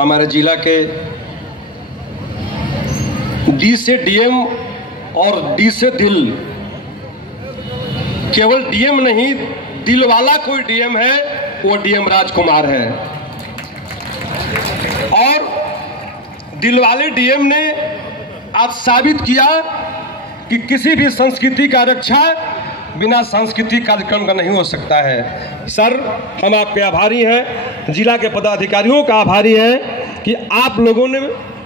हमारे जिला के डी से डीएम और डी से दिल, केवल डीएम नहीं, दिल वाला कोई डीएम है, वो डीएम राजकुमार है। और दिल वाले डीएम ने आज साबित किया कि किसी भी संस्कृति का रक्षा बिना सांस्कृतिक कार्यक्रम का नहीं हो सकता है। सर, हम आपके आभारी हैं, जिला के पदाधिकारियों का आभारी हैं कि आप लोगों ने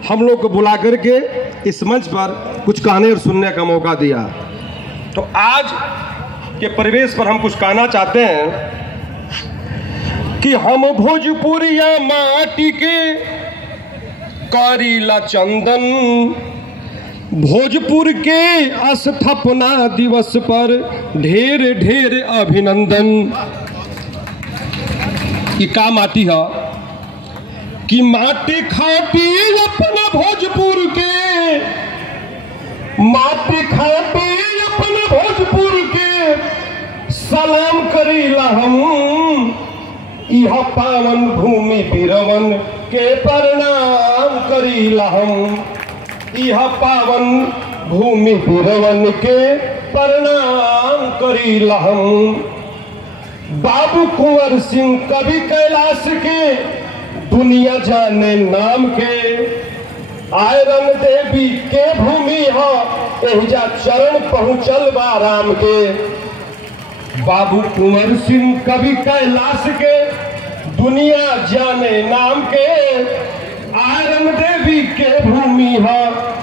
हम लोग को बुला करके इस मंच पर कुछ कहने और सुनने का मौका दिया। तो आज के परिवेश पर हम कुछ कहना चाहते हैं कि हम भोजपुरिया माटी के करीला चंदन, भोजपुर के स्थापना दिवस पर ढेर ढेर अभिनंदन। ये का माटी है कि माटी खाटी अपना भोजपुर के, माटी खाटी अपना भोजपुर के सलाम करीला हम। यह पावन भूमि बीरवन के प्रणाम करीला हम। यह पावन भूमि बीरवन के प्रणाम करीला हम। बाबू कुंवर सिंह कवि कैलाश के दुनिया जाने नाम के, आयरन देवी के भूमि है एहिजा चरण पहुँचल बा राम के। बाबू कुंवर सिंह कवि कैलाश के दुनिया जाने नाम के, आयरन देवी के भूमि है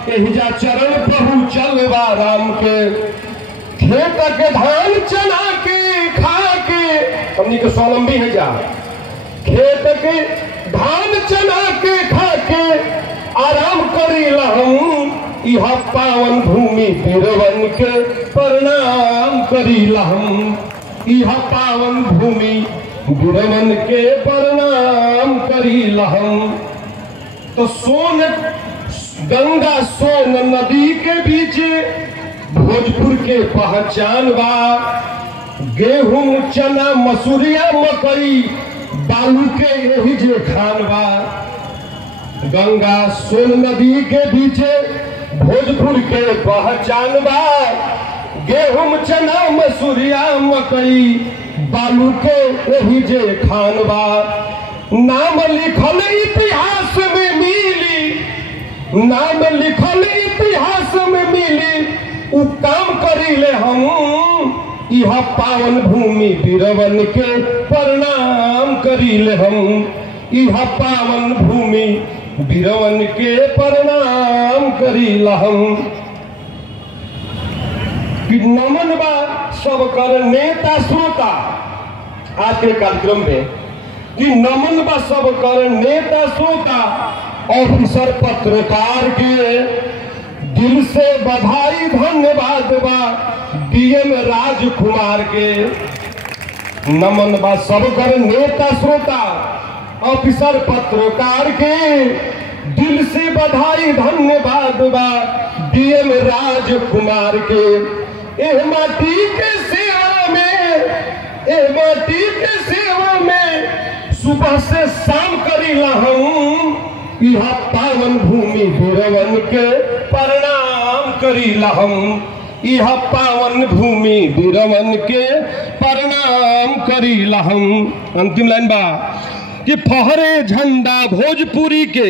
एहिजा चरण पहुँचल बा राम के। खेत के धान चना के खा के, हमनी के स्वावलंबी है जा, खेत के धान चना के खा के आराम करीला हम। यह पावन भूमि बीरवन के प्रणाम करीला हम। यह पावन भूमि बीरवन के प्रणाम करीला हम। तो गंगा सोन नदी के बीच भोजपुर के पहचान बा। गेहूं चना मसूरिया मकई बालू के यही जे खान बा। गंगा सोन नदी के बीच भोजपुर के पहचान बा। गेहूं चना मसूरिया मकई बालू के यही जे खान बा। नाम लिखल इतिहास में मिली, नाम लिखल इतिहास में मिली, उ काम करीले हम। यह पावन भूमि बीरवन के प्रणाम करीले हम। यह पावन भूमि बीरवन के प्रणाम करीला हम। कि नमन बा सब कर नेता श्रोता आज के कार्यक्रम में, कि नमन बा सब कर नेता श्रोता ऑफिसर पत्रकार के दिल से बधाई धन्यवाद बा डीएम राजकुमार के। नमन बा सब कर नेता श्रोता ऑफिसर पत्रकार के दिल से बधाई धन्यवाद बा डीएम राजकुमार के। एह माटी के सेवा में, एह माटी के सेवा में सुबह से शाम करीला हम। यह पावन भूमि बीरवन के प्रणाम करीला हम। यह पावन भूमि बीरवन के प्रणाम करीला हम। अंतिम लाइन बा कि फहरे झंडा भोजपुरी के,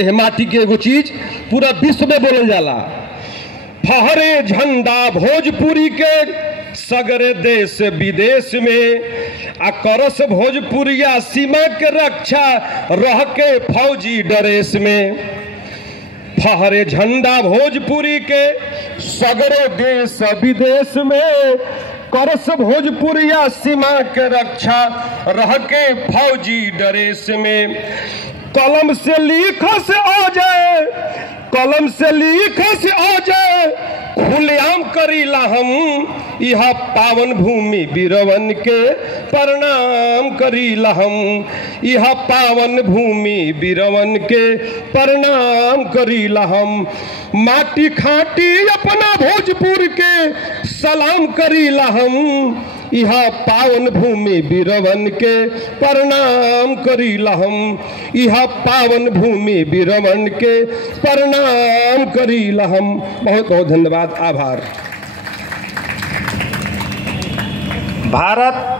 एह माटी के एगो चीज पूरा विश्व में बोलल जाला। फहरे झंडा भोजपुरी के सगरे देश विदेश में, आ करस भोजपुरिया सीमा के रक्षा रह के फौजी ड्रेस में। फहरे झंडा भोजपुरी के सगरे देश विदेश में, करस भोजपुरिया सीमा के रक्षा रह के फौजी ड्रेस में। कलम से लिख से आ जाए, कलम से लिख से आ जाए खुलेआम करीला हम। यह पावन भूमि बीरवन के प्रणाम करीला हम। यह पावन भूमि बीरवन के प्रणाम करीला हम। माटी खाटी अपना भोजपुर के सलाम करीला हम। यह पावन भूमि वीरवन के प्रणाम करीला हम। यह पावन भूमि वीरवन के प्रणाम करीला हम। बहुत बहुत धन्यवाद, आभार। भारत